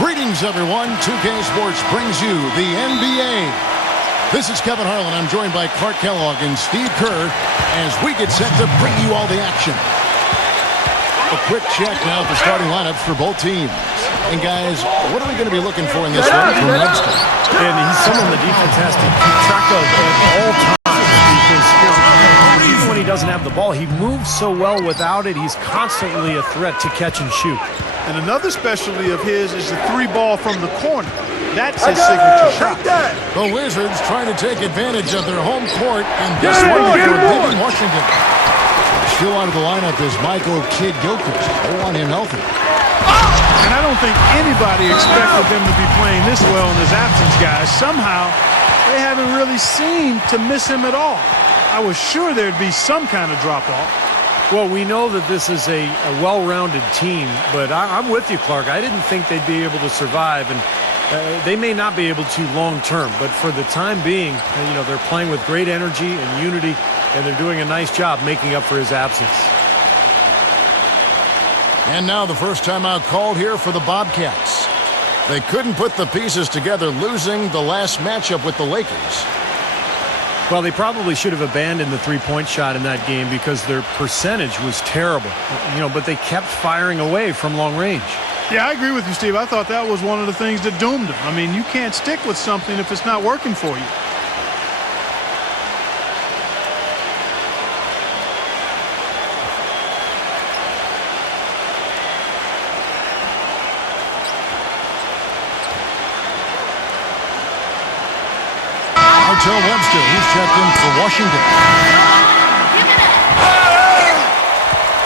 Greetings, everyone. 2K Sports brings you the NBA. This is Kevin Harlan. I'm joined by Clark Kellogg and Steve Kerr as we get set to bring you all the action. A quick check now of the starting lineups for both teams. And guys, what are we going to be looking for in this one from Webster? And he's someone the defense has to keep track of at all times because even when he doesn't have the ball, he moves so well without it. He's constantly a threat to catch and shoot. And another specialty of his is the three ball from the corner. That's his signature shot. The Wizards trying to take advantage of their home court, and this one before leaving Washington. Still out of the lineup is Michael Kidd-Gilchrist. They want him healthy. And I don't think anybody expected them to be playing this well in his absence, guys. Somehow, they haven't really seemed to miss him at all. I was sure there'd be some kind of drop-off. Well, we know that this is a well-rounded team, but I'm with you, Clark. I didn't think they'd be able to survive, and they may not be able to long-term, but for the time being, you know, they're playing with great energy and unity, and they're doing a nice job making up for his absence. And now the first timeout called here for the Bobcats. They couldn't put the pieces together, losing the last matchup with the Lakers. Well, they probably should have abandoned the three-point shot in that game because their percentage was terrible. You know, but they kept firing away from long range. Yeah, I agree with you, Steve. I thought that was one of the things that doomed them. I mean, you can't stick with something if it's not working for you. Webster, he's checked in for Washington.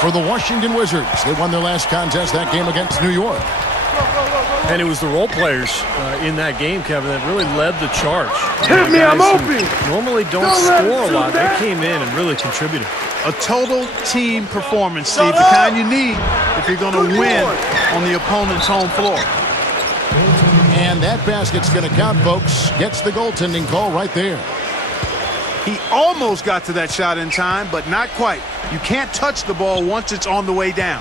For the Washington Wizards, they won their last contest, that game against New York. And it was the role players in that game, Kevin, that really led the charge. Hit me, I'm open! Normally don't score a lot. They came in and really contributed. A total team performance, Steve, the kind you need if you're going to win on the opponent's home floor. And that basket's going to count, folks. Gets the goaltending call right there. He almost got to that shot in time, but not quite. You can't touch the ball once it's on the way down.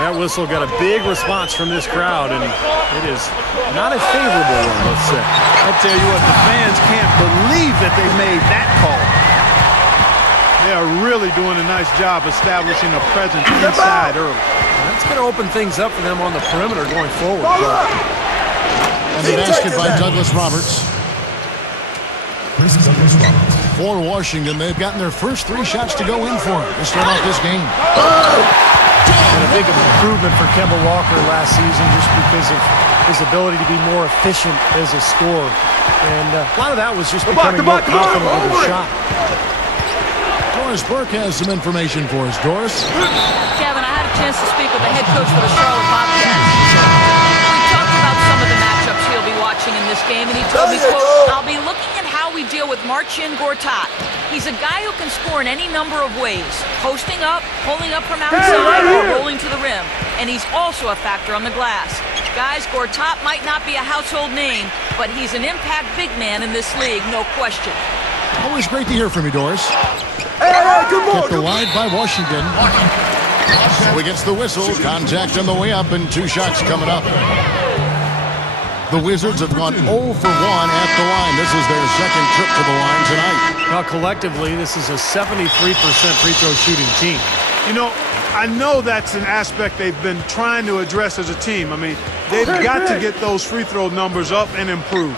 That whistle got a big response from this crowd, and it is not a favorable one, let's say. I tell you what, the fans can't believe that they made that call. They are really doing a nice job establishing a presence inside early. That's going to open things up for them on the perimeter going forward. And the basket by Douglas Roberts. For Washington, they've gotten their first three shots to go in for him to start off this game. And a big improvement for Kemba Walker last season just because of his ability to be more efficient as a scorer. And a lot of that was just becoming more confident with his shot. Doris Burke has some information for us. Doris? Kevin, I had a chance to speak with the head coach for the Charlotte Bobcats. We talked about some of the matchups he'll be watching in this game, and he told me, quote, I'll be looking at how we deal with Marcin Gortat. He's a guy who can score in any number of ways, posting up, pulling up from outside, or rolling to the rim. And he's also a factor on the glass. Guys, Gortat might not be a household name, but he's an impact big man in this league, no question. Always great to hear from you, Doris. Kept alive by Washington. So he gets the whistle. Contact on the way up, and two shots coming up. The Wizards have gone 0 for 1 at the line. This is their second trip to the line tonight. Now, collectively, this is a 73% free throw shooting team. You know, I know that's an aspect they've been trying to address as a team. I mean, they've got to get those free throw numbers up and improve.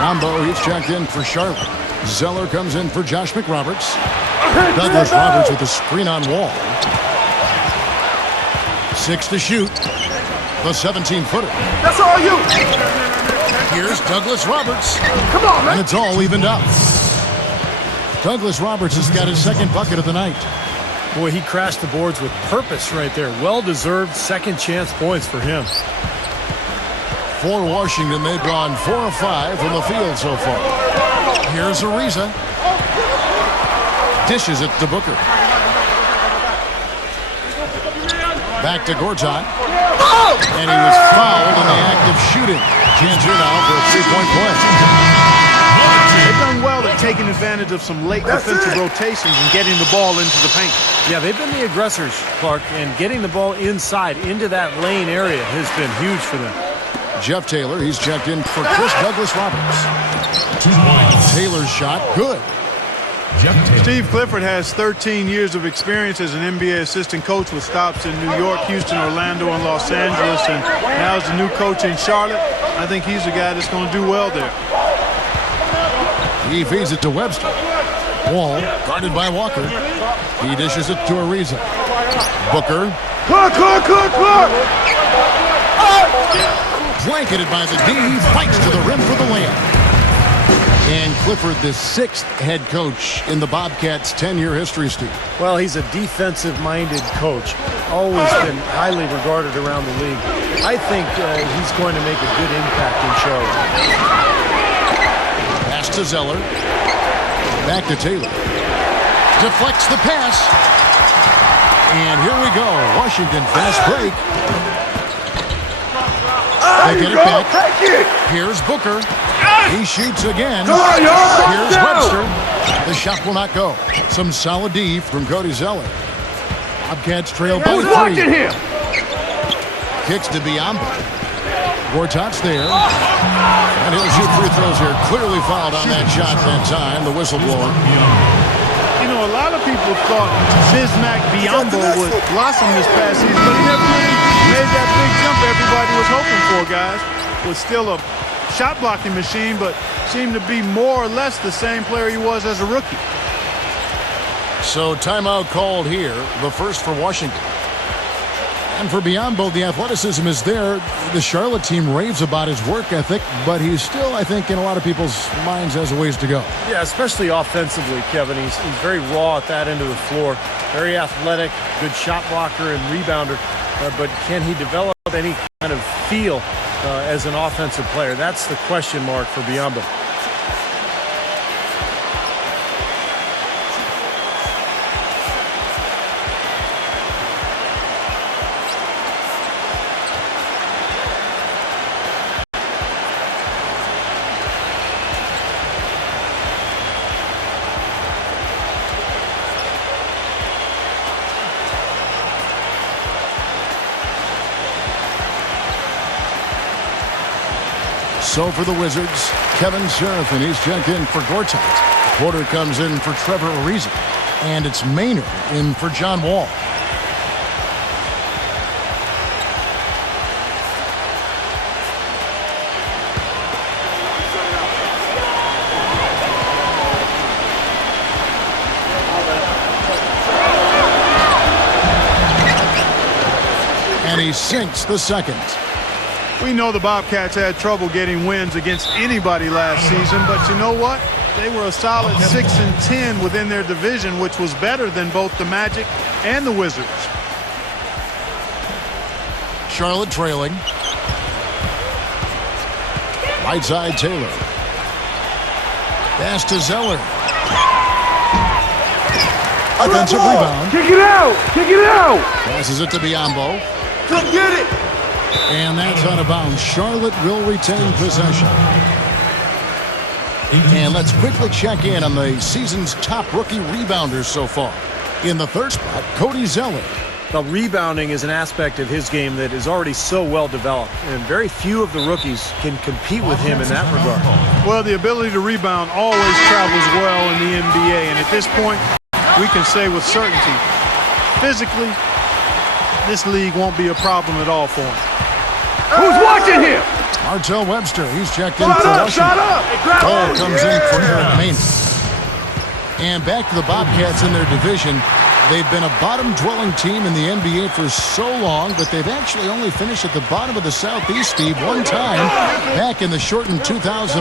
Rambo, he's checked in for Charlotte. Zeller comes in for Josh McRoberts. Douglas Roberts with a screen on Wall. 6 to shoot. The 17-footer. That's all you. Here's Douglas Roberts. Come on, man. And it's all evened up. Douglas Roberts has got his second bucket of the night. Boy, he crashed the boards with purpose right there. Well-deserved second chance points for him. For Washington, they've gone 4 of 5 from the field so far. Here's Ariza. Dishes it to Booker. Back to Gortat. And he was fouled in the act of shooting. Chance here now for a three-point play. They've done well to taking advantage of some late defensive rotations and getting the ball into the paint. Yeah, they've been the aggressors, Clark, and getting the ball inside into that lane area has been huge for them. Jeff Taylor, he's checked in for Chris Douglas-Roberts. Taylor's shot, good. Steve Clifford has 13 years of experience as an NBA assistant coach with stops in New York, Houston, Orlando, and Los Angeles, and now as the new coach in Charlotte. I think he's a guy that's going to do well there. He feeds it to Webster. Wall guarded by Walker. He dishes it to Ariza. Booker. Clark! Blanketed by the D. He fights to the rim for the layup. And Clifford, the 6th head coach in the Bobcats' 10-year history, Steve. Well, he's a defensive-minded coach. Always been highly regarded around the league. I think he's going to make a good impact in Charlotte. Pass to Zeller. Back to Taylor. Deflects the pass. And here we go. Washington fast break. They get it back. Here's Booker. He shoots again. Here's Webster. The shot will not go. Some solid D from Cody Zeller. Bobcats trail by 3. Kicks to Biombo. Gortat's there. And he'll shoot free throws here. Clearly fouled on that shot that time. The whistleblower. You know, a lot of people thought Bismack Biyombo would blossom this past season, but he never really made that big jump everybody was hoping for, guys. Was still a shot-blocking machine, but seemed to be more or less the same player he was as a rookie. So timeout called here, the first for Washington. And for Biombo, the athleticism is there. The Charlotte team raves about his work ethic, but he's still, I think, in a lot of people's minds has a ways to go. Yeah, especially offensively, Kevin. He's very raw at that end of the floor. Very athletic, good shot blocker and rebounder. But can he develop any kind of feel as an offensive player? That's the question mark for Biombo. So for the Wizards, Kevin Serafin, he's checked in for Gortat. Porter comes in for Trevor Ariza. And it's Maynard in for John Wall. And he sinks the second. We know the Bobcats had trouble getting wins against anybody last season, but you know what? They were a solid 6-10 within their division, which was better than both the Magic and the Wizards. Charlotte trailing. Right side Taylor. Pass to Zeller. Offensive rebound. Kick it out! Passes it to Biombo. Come get it! And that's out of bounds. Charlotte will retain possession. And let's quickly check in on the season's top rookie rebounders so far. In the third spot, Cody Zeller. Well, rebounding is an aspect of his game that is already so well developed, and very few of the rookies can compete with him in that regard. Well, the ability to rebound always travels well in the NBA, and at this point, we can say with certainty, physically, this league won't be a problem at all for him. Who's watching here? Martell Webster, he's checked in for Washington. Shut up! Cole comes in for Eric Maynard. And back to the Bobcats in their division. They've been a bottom-dwelling team in the NBA for so long, but they've actually only finished at the bottom of the Southeast, Steve, one time back in the shortened 2011-2012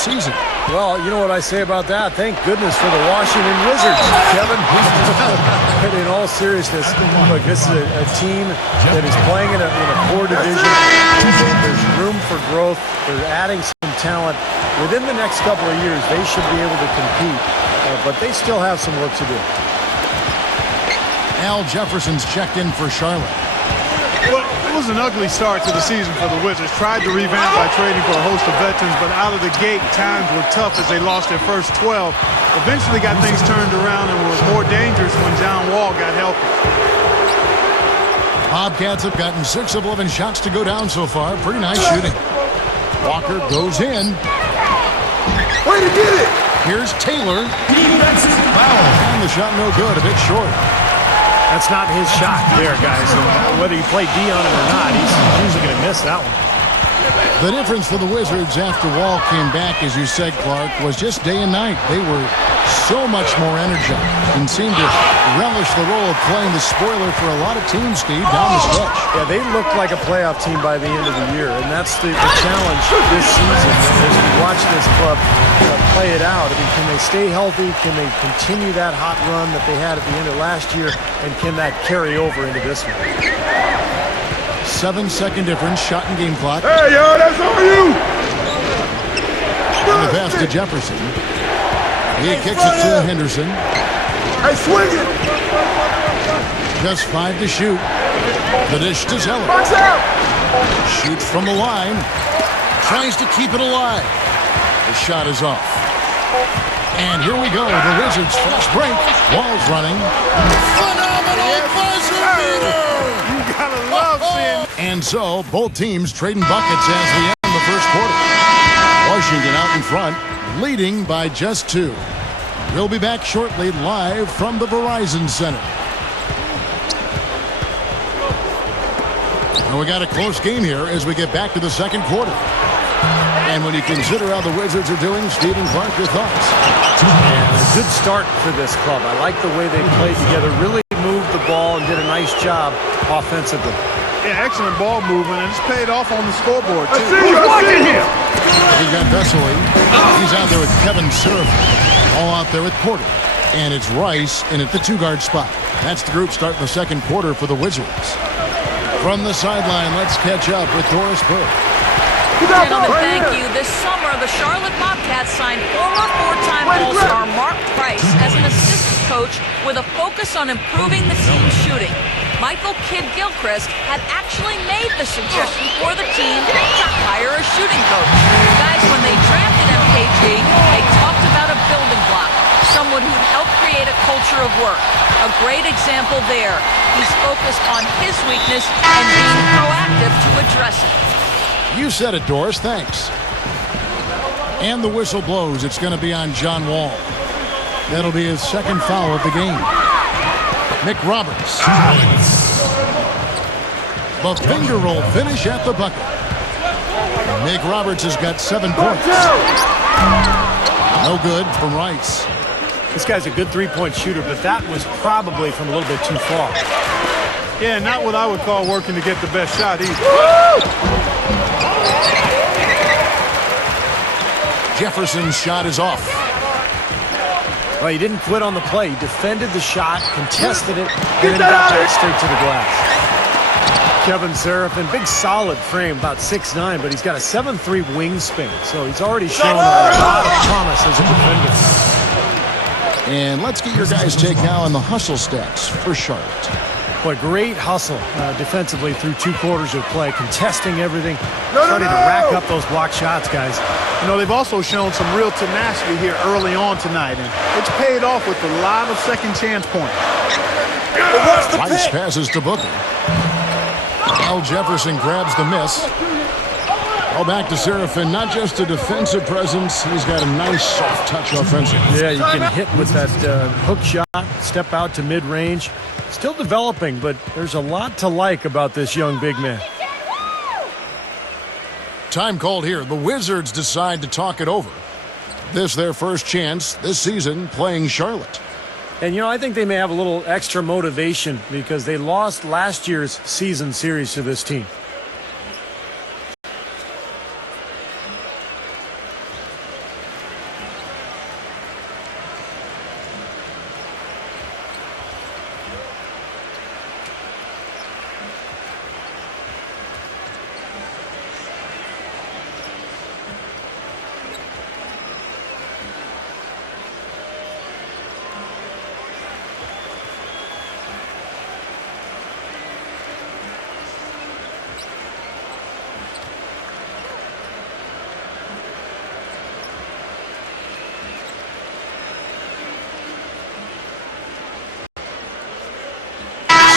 season. Well, you know what I say about that? Thank goodness for the Washington Wizards, Kevin. But in all seriousness, look, this is a team that is playing in a poor division. There's room for growth. They're adding some talent. Within the next couple of years, they should be able to compete, but they still have some work to do. Al Jefferson's checked in for Charlotte. It was an ugly start to the season for the Wizards. Tried to revamp by trading for a host of veterans, but out of the gate, times were tough as they lost their first 12. Eventually got things turned around and were more dangerous when John Wall got healthy. Bobcats have gotten 6 of 11 shots to go down so far. Pretty nice shooting. Walker goes in. Way to get it! Here's Taylor. Foul. And the shot no good, a bit short. That's not his shot there, guys. And whether you play D on him or not, he's usually going to miss that one. The difference for the Wizards after Wall came back, as you said, Clark, was just day and night. They were so much more energized and seemed to relish the role of playing the spoiler for a lot of teams, Steve, down the stretch. Yeah, they looked like a playoff team by the end of the year, and that's the challenge this season. As we watch this club play it out, I mean, can they stay healthy? Can they continue that hot run that they had at the end of last year? And can that carry over into this one? 7-second difference, shot and game clock. Hey, yo, that's on you! And the pass to Jefferson. He kicks it to Henderson. Hey, swing it! Just 5 to shoot. The dish to Zeller. Box out! Shoots from the line. Tries to keep it alive. The shot is off. And here we go. The Wizards' fast break. Wall's running. Phenomenal buzzer beater! You gotta love seeing. And so, both teams trading buckets as we end the first quarter. Washington out in front, leading by just 2. We'll be back shortly live from the Verizon Center. And we got a close game here as we get back to the second quarter. And when you consider how the Wizards are doing, Stephen Clark, your thoughts? And a good start for this club. I like the way they played together, really moved the ball and did a nice job offensively. Yeah, excellent ball movement, and it's paid off on the scoreboard, too. Who's watching here? We've got Vesely. He's out there with Kevin Surf. All out there with Porter. And it's Rice in at the 2-guard spot. That's the group starting the second quarter for the Wizards. From the sideline, let's catch up with Doris Burke. Gentlemen, thank you. This summer, the Charlotte Bobcats signed former 4-time All-Star Mark Price as an assistant coach with a focus on improving the team's shooting. Michael Kidd-Gilchrist had actually made the suggestion for the team to hire a shooting coach. Guys, when they drafted MKG, they talked about a building block, someone who'd help create a culture of work. A great example there. He's focused on his weakness and being proactive to address it. You said it, Doris. Thanks. And the whistle blows. It's going to be on John Wall. That'll be his second foul of the game. Nick Roberts. The finger roll finish at the bucket. Nick Roberts has got 7 points. No good from Rice. This guy's a good three-point shooter, but that was probably from a little bit too far. Yeah, not what I would call working to get the best shot either. Jefferson's shot is off. Well, he didn't quit on the play. He defended the shot, contested it, and then got that straight to the glass. Kevin Seraphin, big solid frame, about 6'9", but he's got a 7'3" wingspan, so he's already shown a lot of promise as a defender. And let's get your guys' take now on the hustle stats for Charlotte. Boy, great hustle defensively through 2 quarters of play, contesting everything, starting to rack up those block shots, guys. You know, they've also shown some real tenacity here early on tonight, and it's paid off with a lot of second chance points. Rice passes to Booker. Al Jefferson grabs the miss. All back to Seraphin, not just a defensive presence, he's got a nice soft touch offensively. Yeah, you can hit with that hook shot, step out to mid-range. Still developing, but there's a lot to like about this young big man. Time called here. The Wizards decide to talk it over. This their first chance this season playing Charlotte. And, you know, I think they may have a little extra motivation because they lost last year's season series to this team.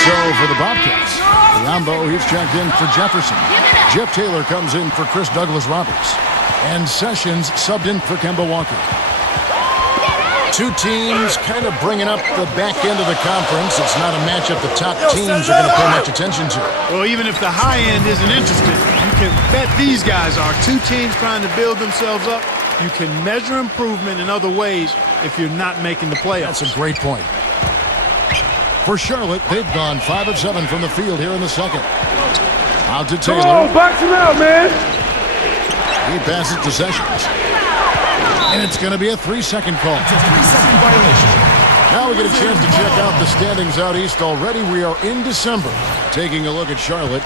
So for the Bobcats, Biombo, he's checked in for Jefferson. JeffTaylor comes in for Chris Douglas-Roberts. And Sessions subbed in for Kemba Walker. Two teams kind of bringing up the back end of the conference. It's not a matchup the top teams are going to pay much attention to. Well, even if the high end isn't interested, you can bet these guys are. Two teams trying to build themselves up. You can measure improvement in other ways if you're not making the playoffs. That's a great point. For Charlotte, they've gone 5 of 7 from the field here in the second. Out to Taylor. Come on, box him out, man. He passes to Sessions. And it's going to be a 3-second call. It's a 3-second violation. Now we get a chance to check out the standings out east already. We are in December, taking a look at Charlotte.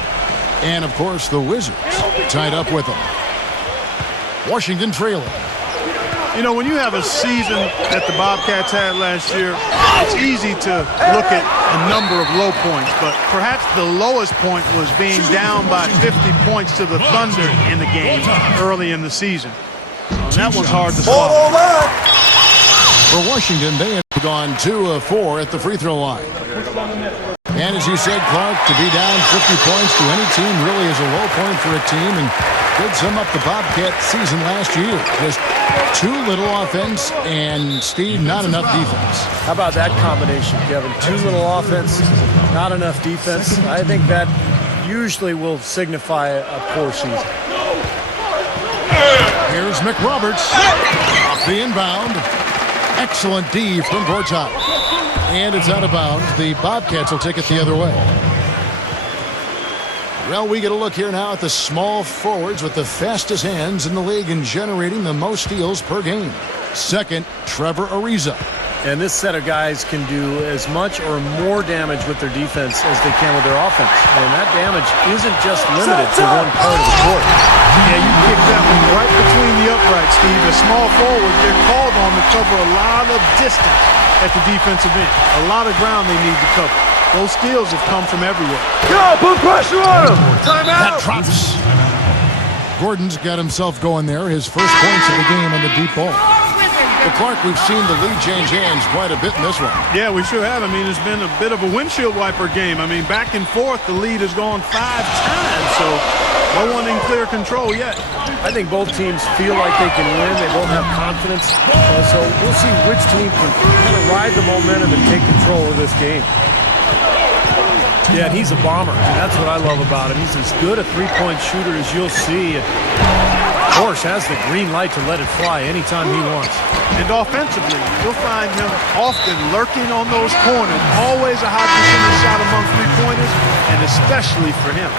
And, of course, the Wizards tied up with them. Washington trailing. You know, when you have a season that the Bobcats had last year, it's easy to look at a number of low points, but perhaps the lowest point was being down by 50 points to the Thunder in the game early in the season. That was hard to swallow. For Washington, they have gone 2 of 4 at the free throw line. And as you said, Clark, to be down 50 points to any team really is a low point for a team, and did sum up the Bobcat season last year. Just too little offense and, Steve, not enough defense. How about that combination, Kevin? Too little offense, not enough defense. I think that usually will signify a poor season. Here's McRoberts off the inbound. Excellent D from Gortat. And it's out of bounds. The Bobcats will take it the other way. Well, we get a look here now at the small forwards with the fastest hands in the league and generating the most steals per game. Second, Trevor Ariza. And this set of guys can do as much or more damage with their defense as they can with their offense. And that damage isn't just limited to one part of the court. Yeah, you kicked that one right between the uprights, Steve. A small forward, they're called on to cover a lot of distance at the defensive end. A lot of ground they need to cover. Those steals have come from everywhere. Yo, put pressure on him. Time That out. drops. Gordon's got himself going there. His first points of the game on the deep ball. But Clark, we've seen the lead change hands quite a bit in this one. Yeah, we sure have. I mean, it's been a bit of a windshield wiper game. I mean, back and forth, the lead has gone 5 times, so no one in clear control yet. I think both teams feel like they can win. They both have confidence. So we'll see which team can kind of ride the momentum and take control of this game. Yeah, and he's a bomber, and that's what I love about him. He's as good a three-point shooter as you'll see. And of course, has the green light to let it fly anytime he wants. And offensively, you'll find him often lurking on those corners. Always a high percentage shot among three-pointers, and especially for him.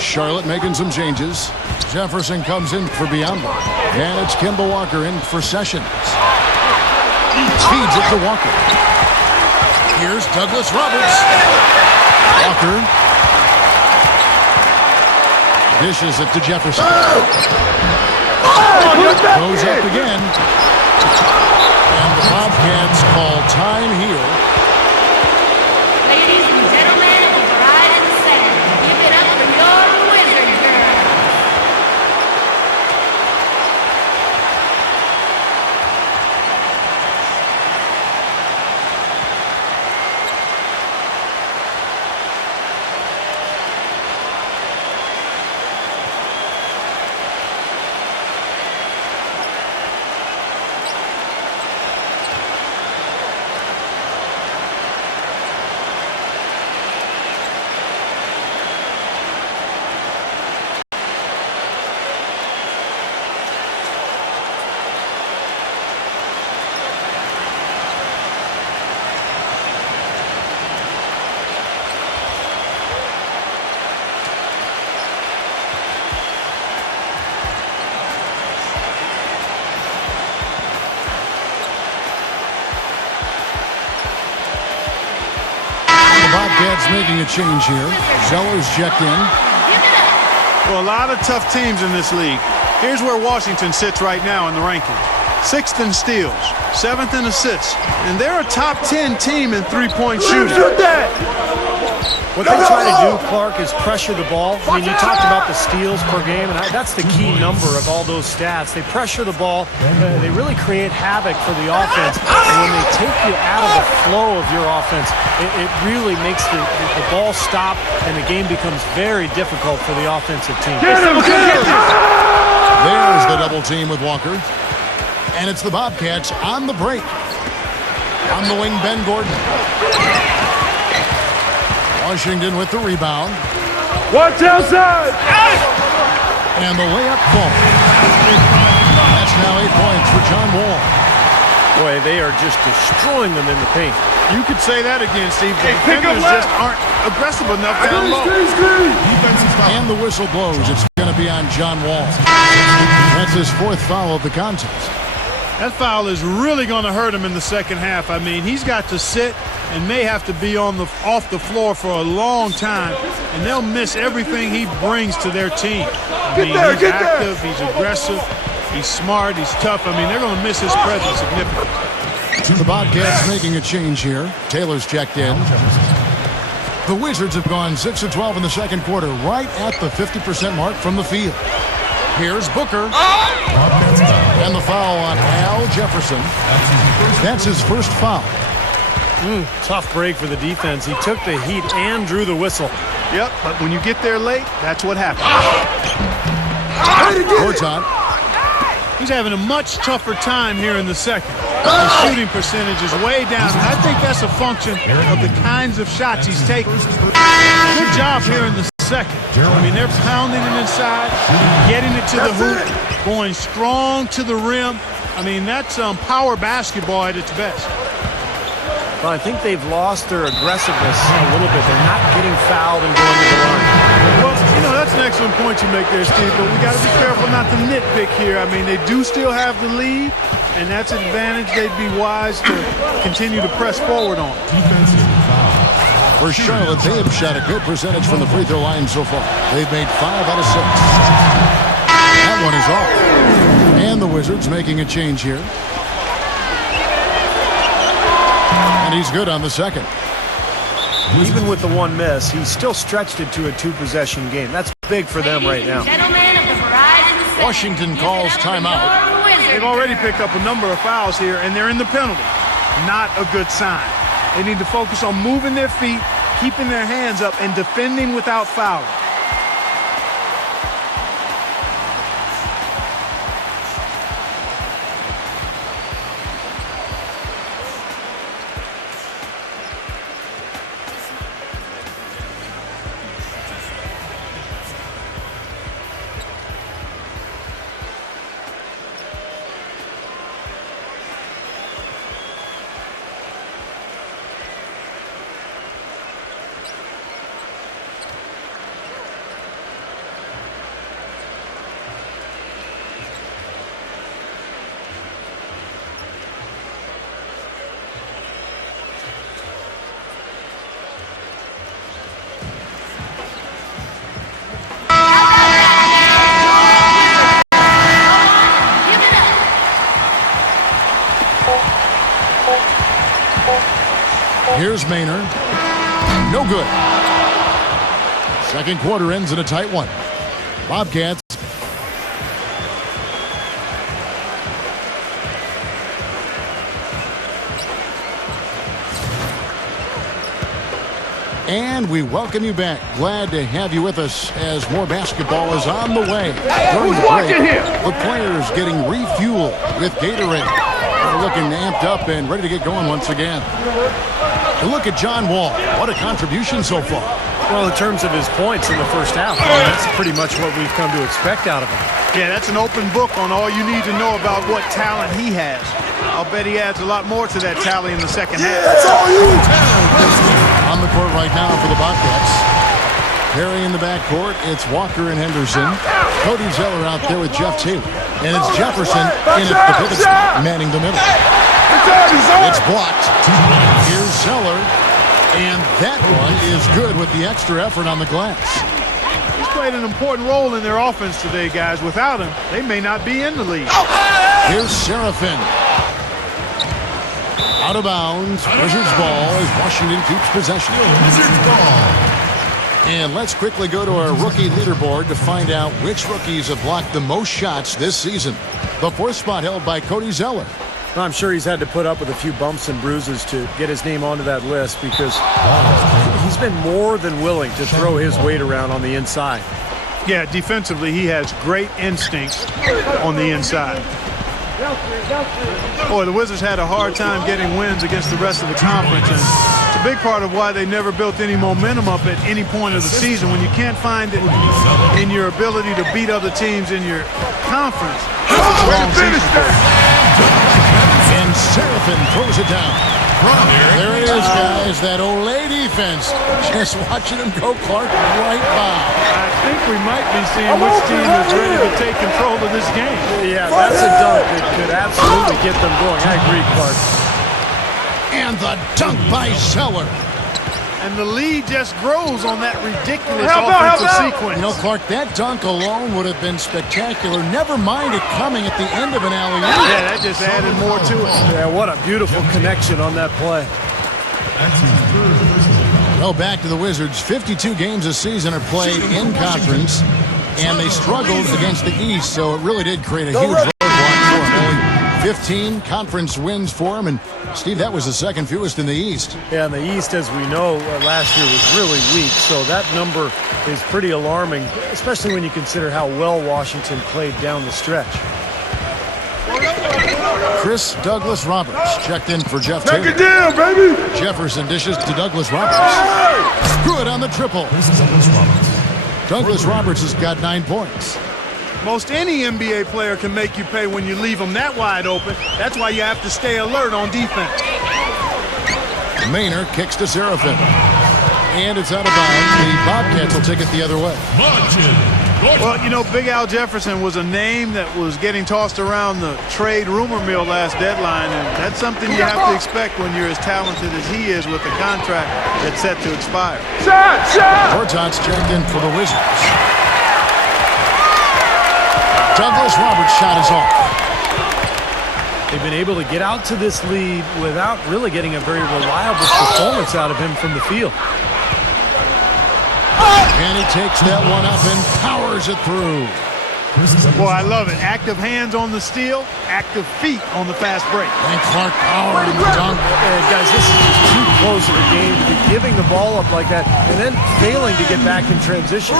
Charlotte making some changes. Jefferson comes in for Biombo. And it's Kemba Walker in for Sessions. Feeds it to Walker. Here's Douglas-Roberts. Walker dishes it to Jefferson. Goes up again. And the Bobcats call time here. Ladies and gentlemen, bride and set. Give it up for your wizard girl. Bobcats making a change here. Zeller's checked in. Well, a lot of tough teams in this league. Here's where Washington sits right now in the rankings. 6th in steals, 7th in assists, and they're a top 10 team in three-point shooting. Shoot that. What they try to do, Clark, is pressure the ball. I mean, you talked about the steals per game, and that's the key number of all those stats. They pressure the ball. They really create havoc for the offense. And when they take you out of the flow of your offense, it really makes the ball stop, and the game becomes very difficult for the offensive team. There's the double team with Walker. And it's the Bobcats on the break. On the wing, Ben Gordon. Washington with the rebound. Watch outside! And the layup falls. That's now 8 points for John Wall. Boy, they are just destroying them in the paint. You could say that again, Steve. The defenders just aren't aggressive enough down low. And the whistle blows. It's going to be on John Wall. That's his 4th foul of the contest. That foul is really going to hurt him in the second half. I mean, he's got to sit and may have to be off the floor for a long time, and they'll miss everything he brings to their team. I mean, he's active, he's aggressive, he's smart, he's tough. I mean, they're going to miss his presence significantly. The Bobcats making a change here. Taylor's checked in. The Wizards have gone 6 of 12 in the second quarter, right at the 50% mark from the field. Here's Booker. And the foul on Al Jefferson. That's his first foul. Tough break for the defense. He took the heat and drew the whistle. Yep, but when you get there late, that's what happens. Gortat. He's having a much tougher time here in the second. His shooting percentage is way down, and I think that's a function of the kinds of shots he's taking. Good job here in the second. I mean, they're pounding it inside, getting it to the hoop, going strong to the rim. I mean, that's power basketball at its best. Well, I think they've lost their aggressiveness a little bit. They're not getting fouled and going to the line. Well, you know, that's an excellent point you make there, Steve, but we got to be careful not to nitpick here. I mean, they do still have the lead, and that's an advantage they'd be wise to continue to press forward on. For Charlotte, they have shot a good percentage from the free throw line so far. They've made 5 out of 6. That one is off. And the Wizards making a change here. And he's good on the second. Even with the one miss, he's still stretched it to a 2-possession game. That's big for them right now. Gentlemen of the Verizon Washington calls timeout. They've already picked up a number of fouls here, and they're in the penalty. Not a good sign. They need to focus on moving their feet, keeping their hands up, and defending without fouling. Here's Maynard. No good. Second quarter ends in a tight one. Bobcats. And we welcome you back. Glad to have you with us as more basketball is on the way. During the break, the players getting refueled with Gatorade. They're looking amped up and ready to get going once again. And look at John Wall. What a contribution so far. Well, in terms of his points in the first half, I mean, that's pretty much what we've come to expect out of him. Yeah, that's an open book on all you need to know about what talent he has. I'll bet he adds a lot more to that tally in the second half. That's all you On the court right now for the Bobcats. Perry in the backcourt. It's Walker and Henderson. Cody Zeller out there with JeffTaylor. And it's Jefferson in at the pivot spot, manning the middle. It's blocked. Here's Zeller. And that one is good with the extra effort on the glass. He's played an important role in their offense today, guys. Without him, they may not be in the league. Here's Serafin. Out of bounds. Wizards ball as Washington keeps possession. Wizards ball. And let's quickly go to our rookie leaderboard to find out which rookies have blocked the most shots this season. The 4th spot held by Cody Zeller. I'm sure he's had to put up with a few bumps and bruises to get his name onto that list because he's been more than willing to throw his weight around on the inside. Yeah, defensively, he has great instincts on the inside. Boy, the Wizards had a hard time getting wins against the rest of the conference, and it's a big part of why they never built any momentum up at any point of the season. When you can't find it in your ability to beat other teams in your conference, it's a long season. And Seraphin throws it down. There it is, guys. That Olay defense. Just watching him go, Clark, right by. I think we might be seeing which team is ready to take control of this game. Yeah, that's a dunk that could absolutely get them going. I agree, Clark. And the dunk by Zeller. And the lead just grows on that ridiculous offensive sequence. You know, Clark, that dunk alone would have been spectacular. Never mind it coming at the end of an alley-oop. Yeah, that just added more to it. Yeah, what a beautiful connection on that play. Well, back to the Wizards. 52 games this season are played in conference, and they struggled against the East, so it really did create a huge roadblock for them. Only 15 conference wins for them, and Steve, that was the second fewest in the East. Yeah, and the East, as we know, last year was really weak, so that number is pretty alarming, especially when you consider how well Washington played down the stretch. Chris Douglas Roberts checked in for Jeff Taylor. Take it down, baby. Jefferson dishes to Douglas Roberts. Good on the triple. Douglas Roberts has got 9 points. Most any NBA player can make you pay when you leave them that wide open. That's why you have to stay alert on defense. Maynard kicks to Seraphin. And it's out of bounds. The Bobcats will take it the other way. Well, you know, Big Al Jefferson was a name that was getting tossed around the trade rumor mill last deadline, and that's something you have to expect when you're as talented as he is with a contract that's set to expire. Horton's checked in for the Wizards. Douglas Roberts' shot is off. They've been able to get out to this lead without really getting a very reliable performance out of him from the field. And he takes that one up and powers it through. Boy, I love it. Active hands on the steal, active feet on the fast break. And Clark powering the dunk. Guys, this is just too close of a game to be giving the ball up like that and then failing to get back in transition.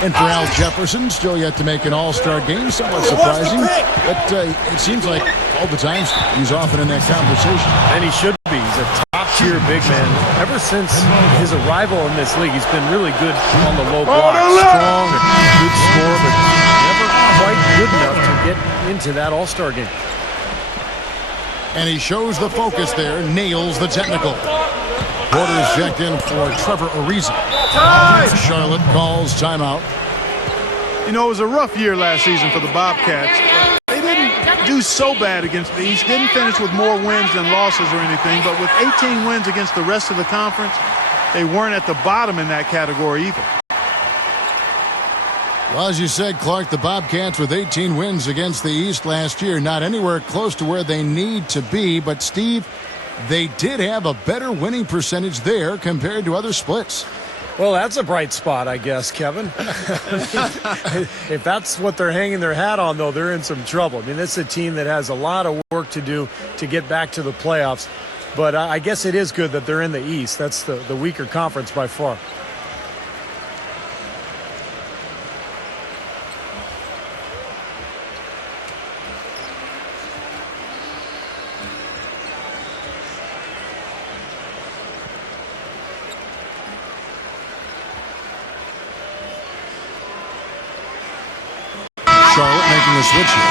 And for Al Jefferson, still yet to make an all-star game, somewhat surprising. But it seems like all the times he's often in that conversation. And he should be. He's a top-tier big man. Ever since his arrival in this league, he's been really good on the low block. Strong and good score, but never quite good enough to get into that all-star game. And he shows the focus there, nails the technical. Porter's checked in for Trevor Ariza. Charlotte calls timeout. You know, it was a rough year last season for the Bobcats. They didn't do so bad against the East, didn't finish with more wins than losses or anything, but with 18 wins against the rest of the conference, they weren't at the bottom in that category either. Well, as you said, Clark, the Bobcats with 18 wins against the East last year, not anywhere close to where they need to be, but Steve, they did have a better winning percentage there compared to other splits. Well, that's a bright spot, I guess, Kevin. If that's what they're hanging their hat on, though, they're in some trouble. I mean, this is a team that has a lot of work to do to get back to the playoffs. But I guess it is good that they're in the East. That's the weaker conference by far. Charlotte making a switch here.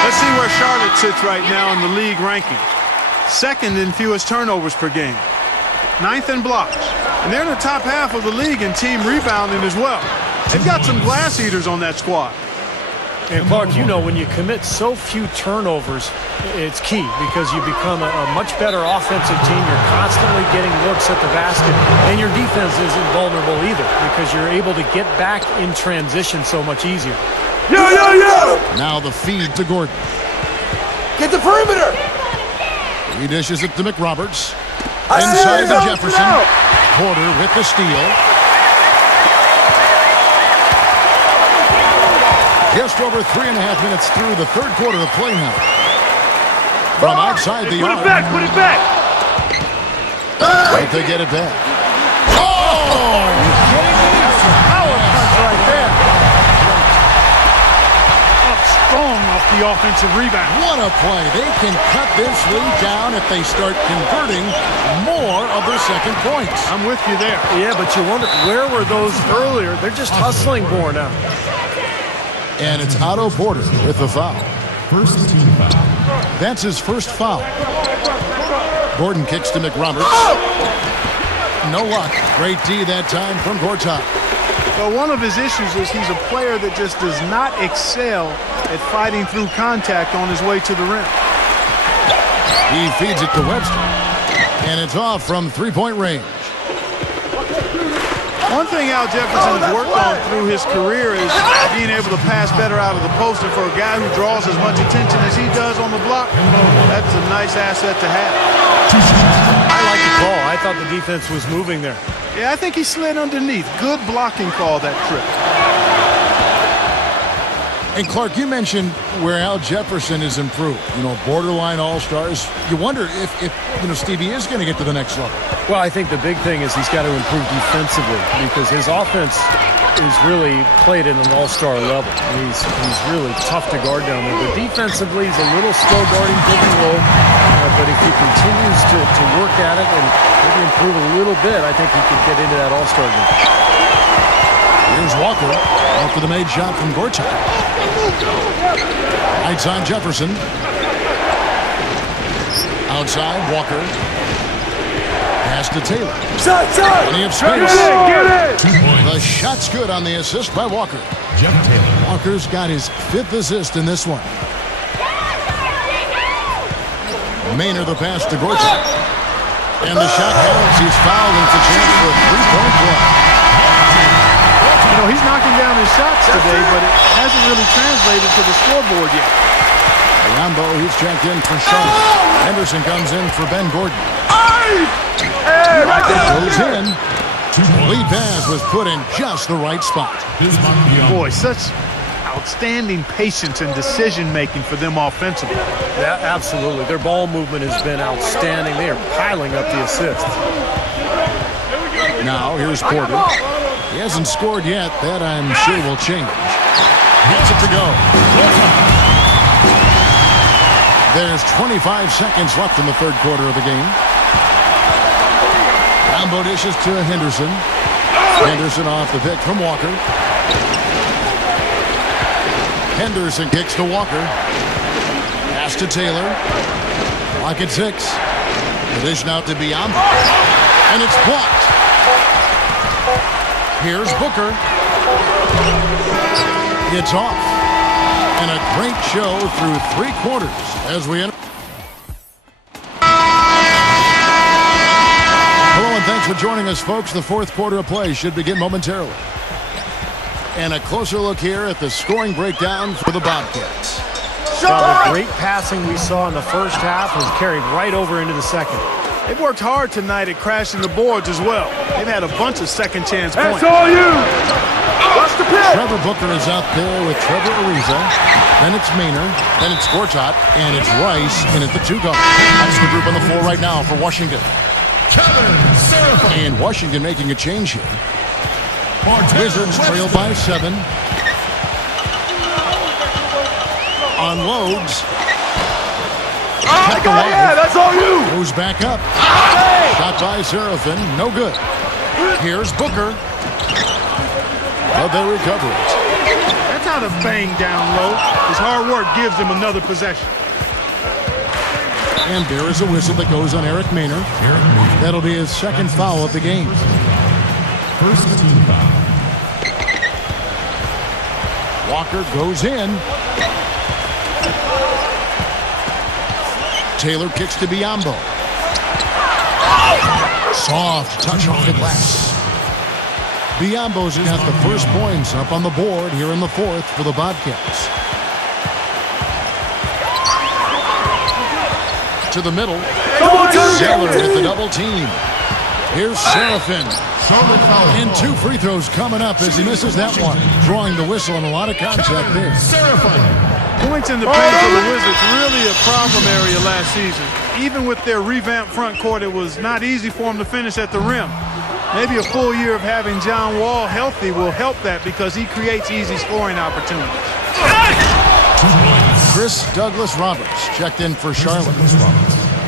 Let's see where Charlotte sits right now in the league ranking. Second in fewest turnovers per game. 9th in blocks. And they're in the top half of the league in team rebounding as well. They've got some glass eaters on that squad. And Clark, you know, when you commit so few turnovers, it's key because you become a much better offensive team. You're constantly getting looks at the basket, and your defense isn't vulnerable either because you're able to get back in transition so much easier. Now the feed to Gordon. Get the perimeter. He dishes it to McRoberts. Inside to Jefferson. Porter with the steal. Just over 3.5 minutes through the third quarter of play now. From outside the arc. Put it back. Wait, they get it back. Oh! Power punch right there. Up strong off the offensive rebound. What a play. They can cut this lead down if they start converting more of their second points. I'm with you there. Yeah, but you wonder, where were those earlier? They're just hustling more now. And it's Otto Porter with the foul. First team foul. That's his first foul. Gordon kicks to McRoberts. No luck. Great D that time from Gortat. Well, one of his issues is he's a player that just does not excel at fighting through contact on his way to the rim. He feeds it to Webster. And it's off from three-point range. One thing Al Jefferson has worked on through his career is being able to pass better out of the post. And for a guy who draws as much attention as he does on the block, that's a nice asset to have. I like the call. I thought the defense was moving there. Yeah, I think he slid underneath. Good blocking call that trip. And Clark, you mentioned where Al Jefferson is improved. You know, borderline all-stars. You wonder if Stevie is going to get to the next level. Well, I think the big thing is he's got to improve defensively because his offense is really played at an all-star level. He's really tough to guard down there. But defensively, he's a little slow guarding pick and roll. But if he continues to work at it and maybe improve a little bit, I think he could get into that all-star game. Here's Walker after the made shot from Gortat. Lights on Jefferson. Outside, Walker. Pass to Taylor. Plenty of space. Get it! The shot's good on the assist by Walker. JeffTaylor. Walker's got his 5th assist in this one. Maynard the pass to Gortat. And the shot counts. He's fouled and it's a chance for a three-point play. You know, he's knocking down his shots today, but it hasn't really translated to the scoreboard yet. Rambo, he's checked in for Charlotte. Henderson comes in for Ben Gordon. Goes in. Lead pass was put in just the right spot. Boy, such outstanding patience and decision-making for them offensively. Yeah, absolutely. Their ball movement has been outstanding. They are piling up the assists. Now, here's Porter. He hasn't scored yet. That, I'm sure, will change. Gets it to go. There's 25 seconds left in the third quarter of the game. Rambo dishes to Henderson. Henderson off the pick from Walker. Henderson kicks to Walker. Pass to Taylor. Clock at 6. The dish now to Biombo. And it's blocked. Here's Booker. It's off. And a great show through 3 quarters as we enter. Hello and thanks for joining us, folks. The fourth quarter of play should begin momentarily. And a closer look here at the scoring breakdown for the Bobcats. Well, the great passing we saw in the first half has carried right over into the second. They've worked hard tonight at crashing the boards as well. They've had a bunch of second chance points. That's all you! Watch the pitch! Trevor Booker is out there with Trevor Ariza. Then it's Maynard. Then it's Gortat. And it's Rice in at the 2 guard. That's the group on the floor right now for Washington. And Washington making a change here. Wizards trail by 7. Unloads. Yeah, that's all you! Goes back up. Shot by Seraphin. No good. Here's Booker. But they recover it. That's how to bang down low. His hard work gives them another possession. And there is a whistle that goes on Eric Maynard. That'll be his second foul of the game. First team foul. Walker goes in. Taylor kicks to Biombo. Soft touch off the glass. Biombo's got the first points up on the board here in the fourth for the Bobcats. To the middle. Zeller with the double team. Here's Seraphin. And 2 free throws coming up as he misses that one. Drawing the whistle and a lot of contact there. Points in the paint for the Wizards really a problem area last season. Even with their revamped front court, it was not easy for them to finish at the rim. Maybe a full year of having John Wall healthy will help that because he creates easy scoring opportunities. Chris Douglas Roberts checked in for Charlotte.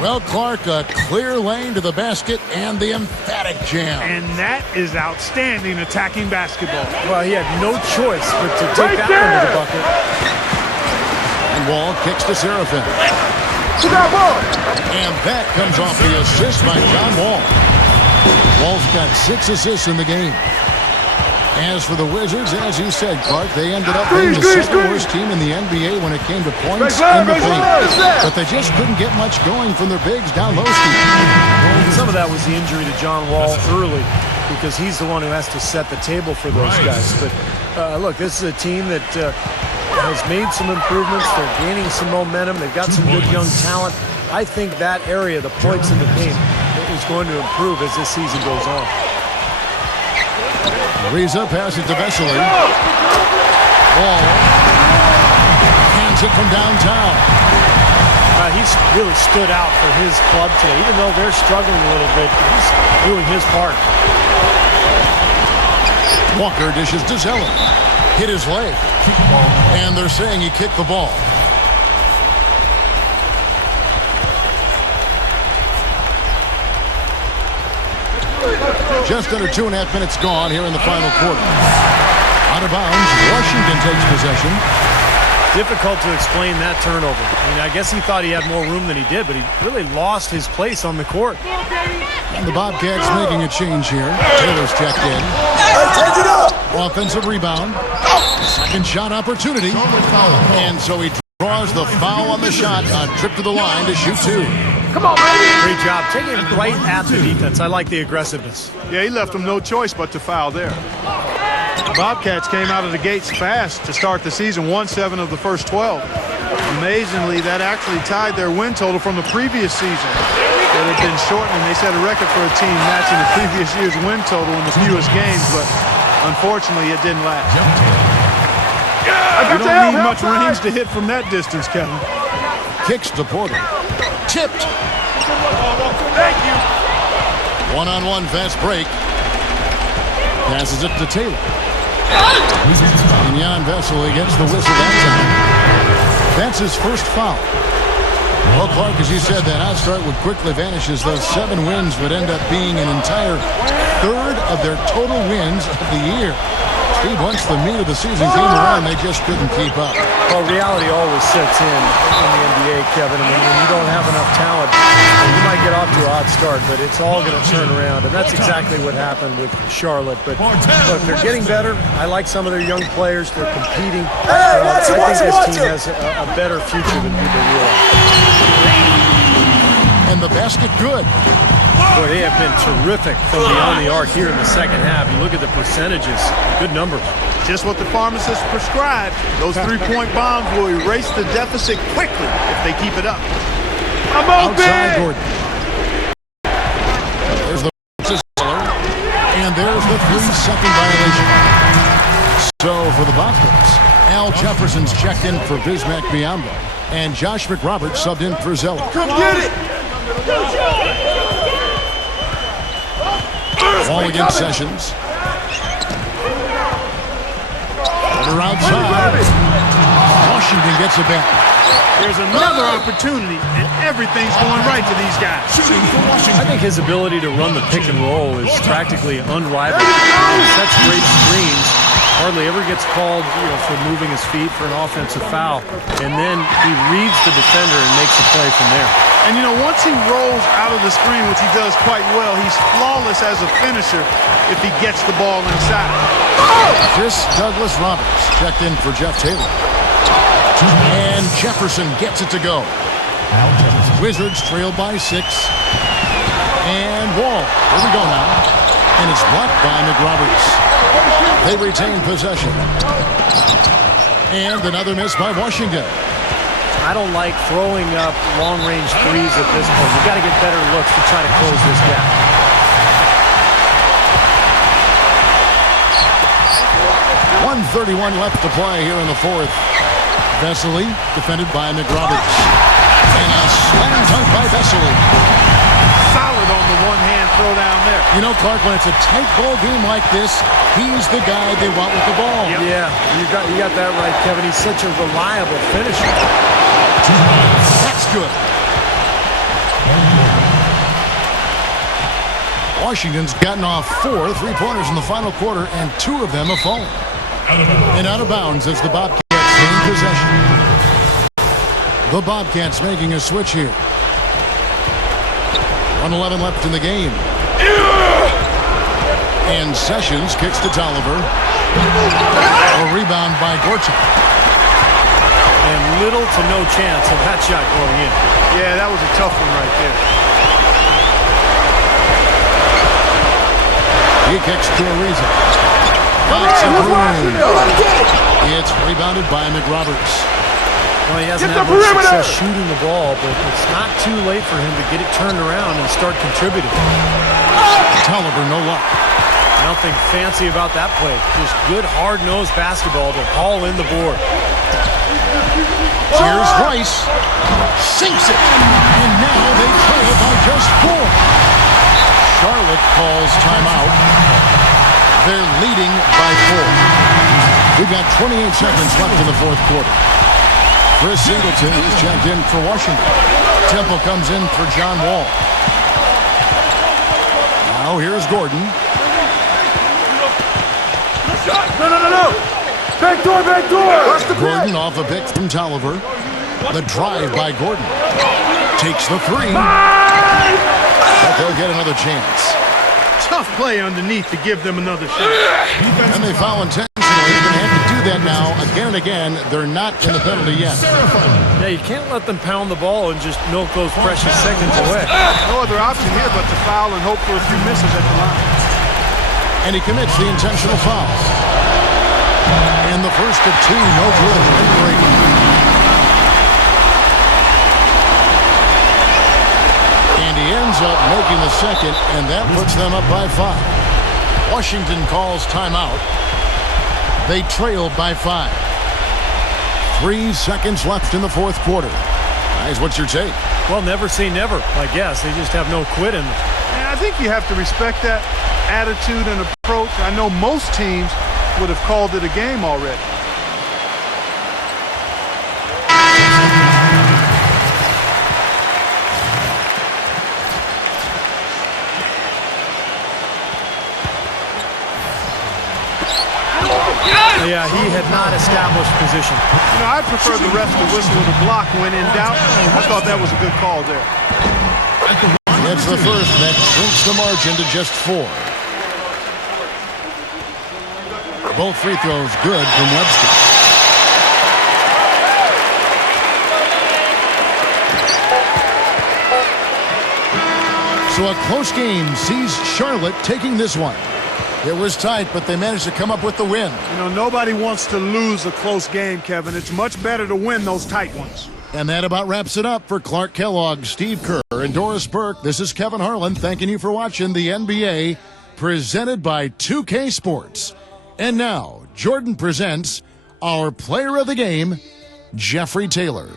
Well, Clark, a clear lane to the basket and the emphatic jam. And that is outstanding attacking basketball. Well, he had no choice but to take that one to the bucket. And Wall kicks to Seraphin. And that comes off the assist by John Wall. Wall's got 6 assists in the game. As for the Wizards, as you said, Clark, they ended up being the second worst team in the NBA when it came to points in the paint. But they just couldn't get much going from their bigs down low. Some of that was the injury to John Wall early because he's the one who has to set the table for those guys. But look, this is a team that has made some improvements. They're gaining some momentum. They've got some good young talent. I think that area, the points in the paint, is going to improve as this season goes on. Reza passes to Vesely. Wall hands it from downtown. He's really stood out for his club today. Even though they're struggling a little bit, he's doing his part. Walker dishes to Zeller. Hit his leg. And they're saying he kicked the ball. Just under 2.5 minutes gone here in the final quarter. Out of bounds, Washington takes possession. Difficult to explain that turnover. I mean, I guess he thought he had more room than he did, but he really lost his place on the court. And the Bobcats making a change here. Taylor's checked in. Offensive rebound. Second shot opportunity. And so he draws the foul on the shot. A trip to the line to shoot 2. Come on, baby. Great job. Taking it right at the defense. I like the aggressiveness. Yeah, he left them no choice but to foul there. The Bobcats came out of the gates fast to start the season, won 7 of the first 12. Amazingly, that actually tied their win total from the previous season. It had been shortened, and they set a record for a team matching the previous year's win total in the fewest games, but unfortunately, it didn't last. You don't need much range to hit from that distance, Kevin. Kicks to Porter. Tipped. Thank you. One-on-one fast break. Passes it to Taylor. And Jan Vesely gets the whistle that time. That's his first foul. Well, Clark, as you said, that hot start would quickly vanish as those 7 wins would end up being an entire third of their total wins of the year. Steve, once the meat of the season came around, they just couldn't keep up. Well, reality always sets in the NBA, Kevin. I mean, when you don't have enough talent, you might get off to a hot start, but it's all going to turn around. And that's exactly what happened with Charlotte. But look, they're getting better. I like some of their young players. They're competing. I think this team has a better future than people realize. And the basket good. Boy, they have been terrific from beyond the arc here in the second half. You look at the percentages, good numbers. Just what the pharmacist prescribed. Those 3-point bombs will erase the deficit quickly if they keep it up. I'm Outside open! Gordon. There's the and there's the 3-second violation. So for the Bobcats, Al Jefferson's checked in for Bismack Biyombo, and Josh McRoberts subbed in for Zeller. Come get it. Ball against Sessions. Over outside. Washington gets it back. There's another opportunity, and everything's going right for these guys. I think his ability to run the pick and roll is practically unrivaled. He sets great screens. Hardly ever gets called, for moving his feet for an offensive foul. And then he reads the defender and makes a play from there. And, once he rolls out of the screen, which he does quite well, he's flawless as a finisher if he gets the ball inside. Chris Douglas Roberts checked in for JeffTaylor. And Jefferson gets it to go. Wizards trail by 6. And Wall. Here we go now. And it's blocked by McRoberts. They retain possession. And another miss by Washington. I don't like throwing up long-range threes at this point. You've got to get better looks to try to close this gap. 1:31 left to play here in the fourth. Vesely defended by McRoberts. And a slam dunk by Vesely. Solid on the one-hand throw down there. You know, Clark, when it's a tight ball game like this, he's the guy they want with the ball. Yep. Yeah, you got that right, Kevin. He's such a reliable finisher. That's good. Washington's gotten off 4 3-pointers in the final quarter, and 2 of them have fallen. And out of bounds as the Bobcats gain possession. The Bobcats making a switch here. 1:11 left in the game. And Sessions kicks to Tolliver. A rebound by Gortat. And little to no chance of that shot going in. Yeah, that was a tough one right there. He kicks to Ariza. It's rebounded by McRoberts. Well, he hasn't had much success shooting the ball, but it's not too late for him to get it turned around and start contributing. Tolliver, no luck. Nothing fancy about that play. Just good, hard-nosed basketball to haul in the board. Here's Rice. Sinks it. And now they trail by just 4. Charlotte calls timeout. They're leading by 4. We've got 28 seconds left in the fourth quarter. Chris Singleton is checked in for Washington. Temple comes in for John Wall. Now here's Gordon. No. Back door. Gordon off a pick from Tolliver. The drive by Gordon. Takes the 3. But they'll get another chance. Tough play underneath to give them another shot. And they foul intentionally. They're going to have to do that now again and again. They're not in the penalty yet. Yeah, you can't let them pound the ball and just milk those precious seconds away. No other option here but to foul and hope for a few misses at the line. And he commits the intentional foul. And the first of 2, no good. And he ends up making the second, and that puts them up by 5. Washington calls timeout. They trail by 5. 3 seconds left in the fourth quarter. Guys, what's your take? Well, never say never, I guess. They just have no quit in them. And I think you have to respect that attitude and approach. I know most teams would have called it a game already. Yeah, he had not established position. You know, I prefer the ref to whistle with a block when in doubt. I thought that was a good call there. It's the first that shrinks the margin to just 4. Both free throws good from Webster. So a close game sees Charlotte taking this one. It was tight, but they managed to come up with the win. You know, nobody wants to lose a close game, Kevin. It's much better to win those tight ones. And that about wraps it up for Clark Kellogg, Steve Kerr, and Doris Burke. This is Kevin Harlan thanking you for watching the NBA presented by 2K Sports. And now, Jordan presents our player of the game, Jeffrey Taylor.